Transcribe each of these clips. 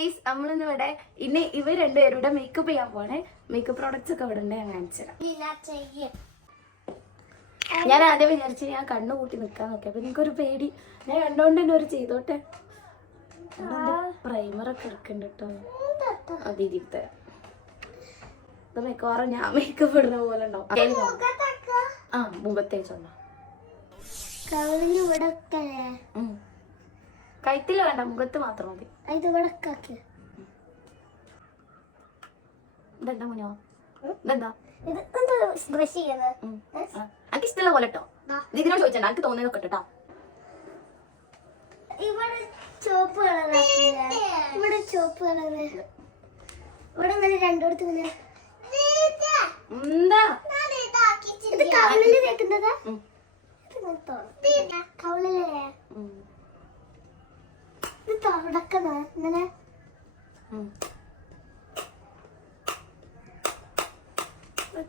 Guys നമ്മളിന്ന് ഇവിടെ ഇനി ഇവർ രണ്ടുപേരും ഇവിടെ മേക്കപ്പ് ചെയ്യാൻ പോണേ. മേക്കപ്പ് പ്രോഡക്ട്സ് ഒക്കെ ഇവിടെ ഉണ്ട്, ഞാൻ കാണിച്ചു തരാം. ഞാൻ ആദ്യം വിചാരിച്ചു ഞാൻ കണ്ണു കൂട്ടി നിൽക്കാൻ നോക്കി, അപ്പൊ എനിക്കൊരു പേടി. ഞാൻ കണ്ടോണ്ട് തന്നെ ഒരു ചെയ്തോട്ടെ. പ്രൈമറൊക്കെ എടുക്കണ്ട കേട്ടോ. അത് ഇരിത്തെ മിക്കവാറും ഞാൻ മേക്കപ്പ് ഇടുന്ന പോലെ ഉണ്ടാവും. ആ മുഖത്തേച്ചോണ്ടോ കഴുത്തില് വേണ്ട, മുഖത്ത് മാത്രം മതി. ഇതെന്താ മുനോ? ഇതെന്താ എനിക്ക് ഇഷ്ടമുള്ള പോലെ കേട്ടോ. ഇതിനോട് ചോദിച്ചാ എനിക്ക് തോന്നിയതൊക്കെ കേട്ടോ. ഇവിടെ ചോപ്പ് കളറ്, ഇവിടെ ചോപ്പ് കളറ്, ഇവിടെ ഇങ്ങനെ രണ്ടിടത്ത് ഇങ്ങനെ. എന്താ ഇത് കവളില് തേക്കുന്നതാ? കവളിലേ ഇത് തുടക്കുന്ന ഇങ്ങനെ.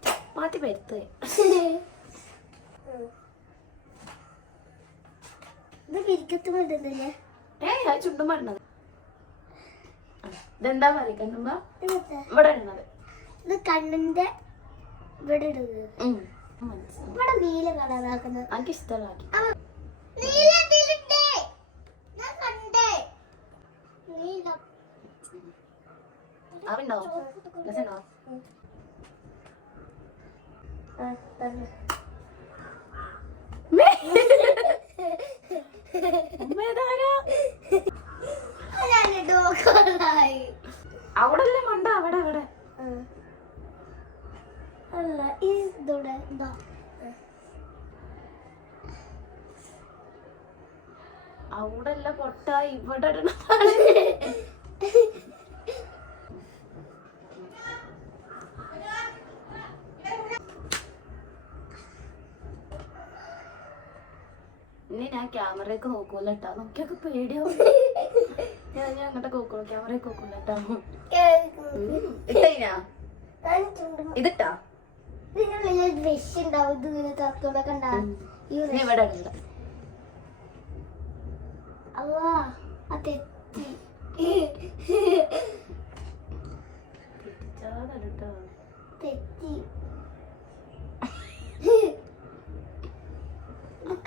ചപ്പാത്തി പരുത്ത് ഇത് പിരിക്കത്തുമ്പോണ്ടല്ലേ? ചുണ്ടും പറഞ്ഞത്. ഇതെന്താ പറയുക? കണ്ണുമ്പോ ഇവിടെ ഇടുന്നത്. ഇത് കണ്ണിന്റെ ഇവിടെ ഇടുന്നത്. ഇവിടെ നീല കളറാക്കുന്നത് എനിക്ക് ഇഷ്ടമാക്കി. അവണ്ടോ രസമുണ്ടോ? അവിടെ മണ്ട അവിടെ അവിടെ അല്ല ഇതോടെ അവിടെല്ല പൊട്ട ഇവിടെ ഇടണ. ഇനി ഞാൻ ക്യാമറയൊക്കെ നോക്കൂല കേട്ടാ. നോക്കിയൊക്കെ പേടിയാവും. ഞാൻ അങ്ങോട്ടൊക്കെ നോക്കുള്ളൂ, ക്യാമറയൊക്കെ നോക്കൂല കേട്ടോ. ഇട്ടയിനാ ഇതിട്ടാ വിഷ് ഉണ്ടാവും. ഇത് ഇങ്ങനെ തുറക്കുമ്പോ ഇവിടെ ഇടണ്ട. തെറ്റി തെറ്റി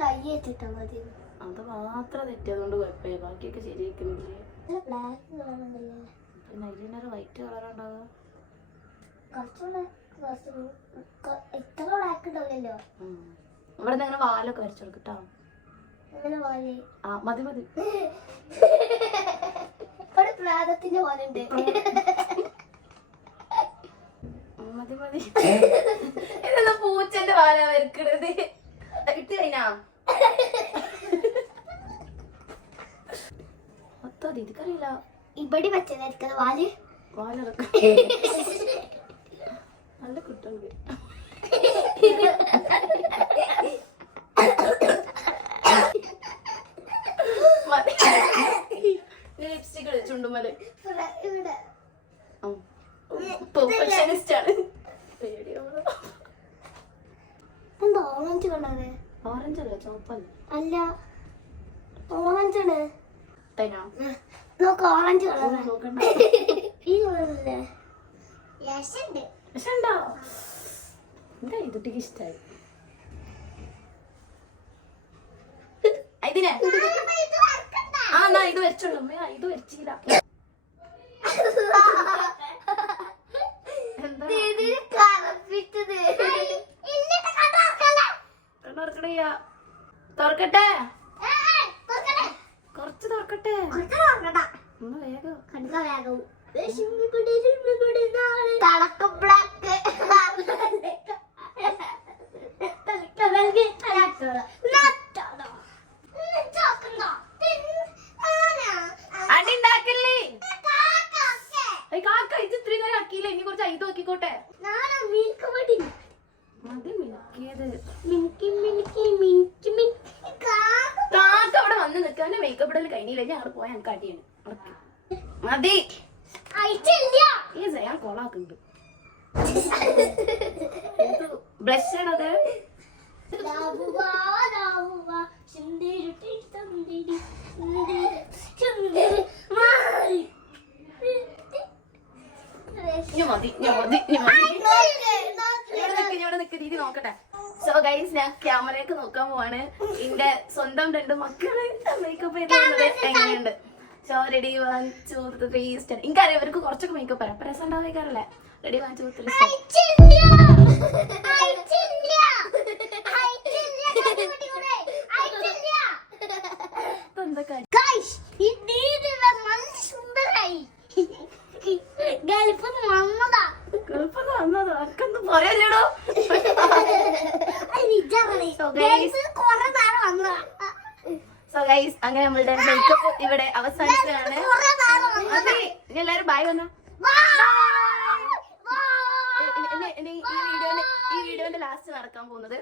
കൈ വെച്ചിട്ടാ മതി. അത് മാത്രം തെറ്റിയതുകൊണ്ട് കുഴപ്പമില്ല, ബാക്കിയൊക്കെ ശരിയാക്കുന്നില്ലേ. ബ്ലാക്ക് കളറുണ്ടല്ലേ? പിന്നെ ഇതിനൊരു വൈറ്റ് കളറുണ്ടാവുക. കുറച്ചുകൂടെ ഇത്ര ബ്ലാക്ക് ഉണ്ടാവില്ലല്ലോ. ഇവിടെ നിന്ന് അങ്ങനെ വാലൊക്കെ വരച്ചു കൊടുക്കട്ടോ. ആ മതി മതി. ഒരു പ്രാതത്തിന്റെ പോലെ ഉണ്ട്. മതി മതി. ഇതെല്ലാം പൂച്ചന്റെ വാല വരക്കണത്. ഇട്ട് കഴിഞ്ഞാ മൊത്തം ഇതൊക്കറിയില്ല. ഇവിടെ വെച്ചതായിരിക്കും വാല്. വാലിറക്ക നല്ല കുട്ടികൾക്ക്. ലിപ്സ്റ്റിക് ചുണ്ടുമല് പെർഫെക്ഷനിസ്റ്റ് ആണ്. എന്താ ഓറഞ്ച് കളറ്? ഓറഞ്ച് അല്ല, ചോപ്പല്ല. അല്ല ഓറഞ്ച് ആണ്. നോക്ക് ഓറഞ്ച് കളർ നോക്കണ്ട. ഈ കളറല്ലേ? രസമുണ്ടോ? എന്താ ഇതൊട്ടിക്ക് ഇഷ്ടായി. ഇതിനെ ആ എന്നാ ഇത് വരച്ചോളൂ. ഇത് വരച്ചില്ല. എന്താ തുറക്കട്ടെ? കൊറച്ച് തുറക്കട്ടെ. ഒന്ന് വേഗം വേഗം അടിണ്ടാക്കല്ലേ? കാക്ക ഇത് ഇത്രയും നേരം ആക്കിയില്ല. ഇനി കുറച്ച് ഐത് നോക്കിക്കോട്ടെ. മതി മിൽക്കിയത്. കാക്ക അവിടെ വന്ന് നിൽക്കാൻ മേക്കപ്പ് ഇടൽ കഴിഞ്ഞില്ല. ഞാൻ അവിടെ പോയാൽ എനിക്ക് അടിയാണ്. മതി ഞാൻ കൊളാക്കുന്നുണ്ട്. ബ്ലഷ് ആണത്. മതി ഇവിടെ നിൽക്ക് രീതി നോക്കട്ടെ. സോ ഗൈസ് ഞാൻ ക്യാമറയൊക്കെ നോക്കാൻ പോവാണ്. എന്റെ സ്വന്തം 2 മക്കള് മേക്കപ്പ് ചെയ്ത് എങ്ങനെയുണ്ട്. So ready 1 2 3 start. എനിക്കറിയാം ഇവർക്ക് കുറച്ചൊക്കെ മേക്കപ്പ് പറയാം, അപ്പൊ രസം ഉണ്ടാവാറില്ലേ. റെഡി 1 2 3 എന്താ കാര്യം? ഗൾഫിൽ വന്നതോ അനക്കൊന്നും പറയാല്ലേടോ. സോ ഗൈസ് അങ്ങനെ നമ്മളുടെ മേക്കപ്പ് ഇവിടെ അവസാനിക്കുകയാണ്. അതെ ഇനി എല്ലാരും ബൈ വന്ന ഈ വീഡിയോന്റെ ലാസ്റ്റ് നടക്കാൻ പോകുന്നത്